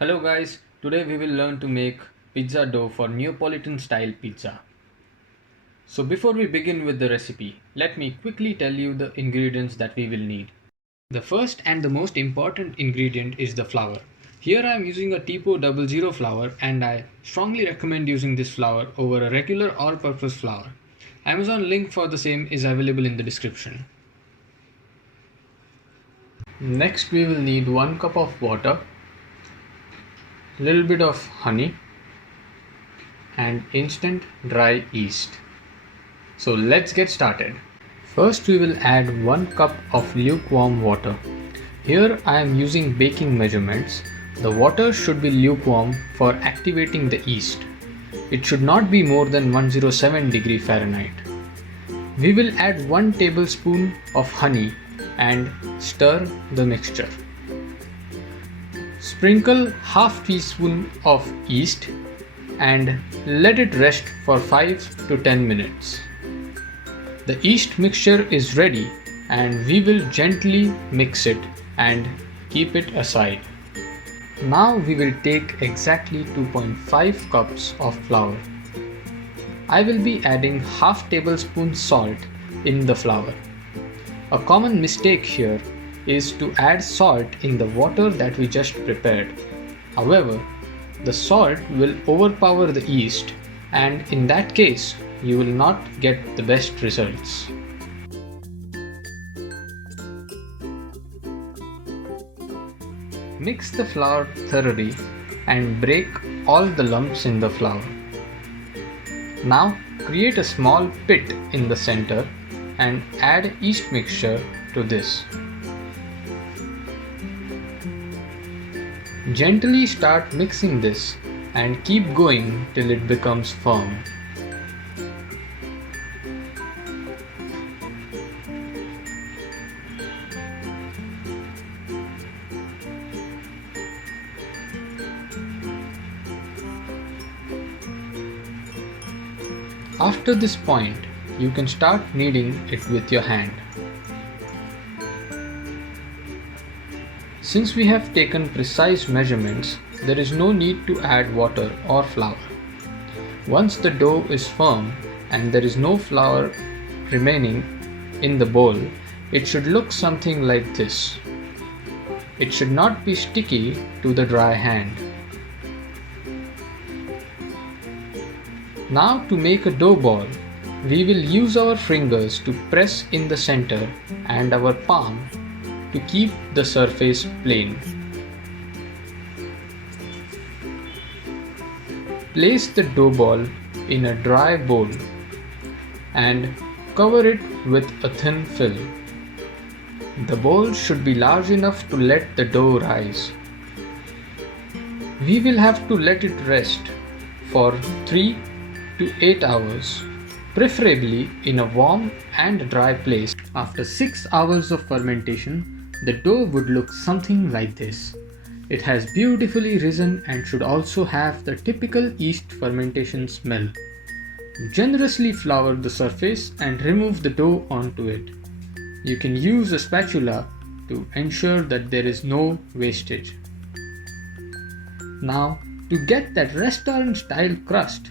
Hello guys, today we will learn to make pizza dough for Neapolitan style pizza. So before we begin with the recipe, let me quickly tell you the ingredients that we will need. The first and the most important ingredient is the flour. Here I am using a Tipo 00 flour and I strongly recommend using this flour over a regular all-purpose flour. Amazon link for the same is available in the description. Next we will need 1 cup of water, little bit of honey and instant dry yeast. So let's get started. First we will add 1 cup of lukewarm water. Here I am using baking measurements. The water should be lukewarm for activating the yeast. It should not be more than 107 Fahrenheit. We will add 1 tablespoon of honey and stir the mixture. Sprinkle half teaspoon of yeast and let it rest for 5 to 10 minutes. The yeast mixture is ready and we will gently mix it and keep it aside. Now we will take exactly 2.5 cups of flour. I will be adding half tablespoon salt in the flour. A common mistake here is to add salt in the water that we just prepared. However, the salt will overpower the yeast and in that case you will not get the best results. Mix the flour thoroughly and break all the lumps in the flour. Now create a small pit in the center and add yeast mixture to this. Gently start mixing this and keep going till it becomes firm. After this point, you can start kneading it with your hand. Since we have taken precise measurements, there is no need to add water or flour. Once the dough is firm and there is no flour remaining in the bowl, it should look something like this. It should not be sticky to the dry hand. Now to make a dough ball, we will use our fingers to press in the center and our palm to keep the surface plain. Place the dough ball in a dry bowl and cover it with a thin film. The bowl should be large enough to let the dough rise. We will have to let it rest for 3 to 8 hours, preferably in a warm and dry place. After 6 hours of fermentation, the dough would look something like this. It has beautifully risen and should also have the typical yeast fermentation smell. Generously flour the surface and remove the dough onto it. You can use a spatula to ensure that there is no wastage. Now, to get that restaurant style crust,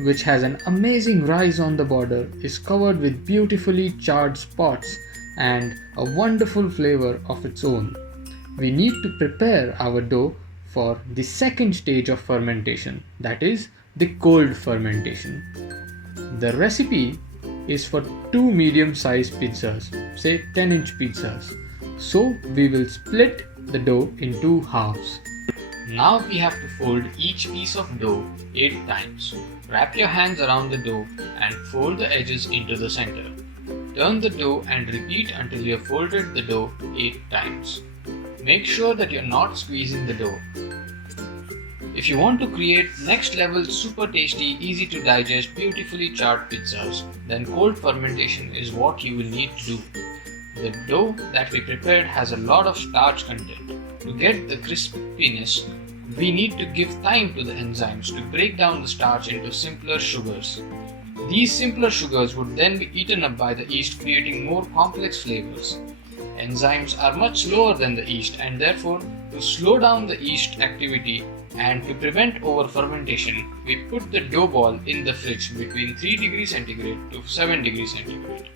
which has an amazing rise on the border, is covered with beautifully charred spots and a wonderful flavor of its own. We need to prepare our dough for the second stage of fermentation, that is the cold fermentation. The recipe is for 2 medium-sized pizzas, say 10-inch pizzas. So we will split the dough in 2 halves. Now we have to fold each piece of dough 8 times. Wrap your hands around the dough and fold the edges into the center. Turn the dough and repeat until you have folded the dough 8 times. Make sure that you are not squeezing the dough. If you want to create next level super tasty, easy to digest, beautifully charred pizzas, then cold fermentation is what you will need to do. The dough that we prepared has a lot of starch content. To get the crispiness, we need to give time to the enzymes to break down the starch into simpler sugars. These simpler sugars would then be eaten up by the yeast, creating more complex flavors. Enzymes are much slower than the yeast and therefore To slow down the yeast activity and to prevent over fermentation, we put the dough ball in the fridge between 3 degrees centigrade to 7 degrees centigrade.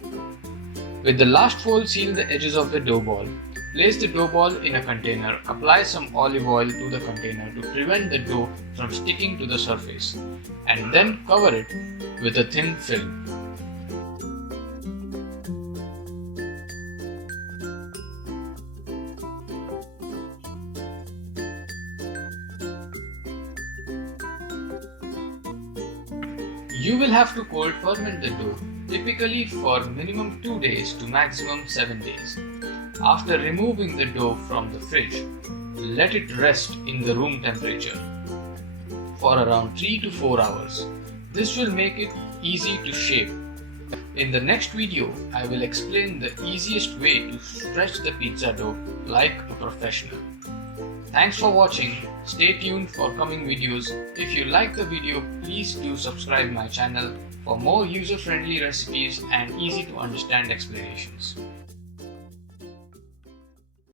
With the last fold, seal the edges of the dough ball. Place the dough ball in a container. Apply some olive oil to the container to prevent the dough from sticking to the surface, and then cover it with a thin film. You will have to cold ferment the dough, typically for minimum 2 days to maximum 7 days. After removing the dough from the fridge, let it rest in the room temperature for around 3 to 4 hours. This will make it easy to shape. In the next video, I will explain the easiest way to stretch the pizza dough like a professional. Thanks for watching. Stay tuned for coming videos. If you like the video, please do subscribe my channel for more user-friendly recipes and easy to understand explanations.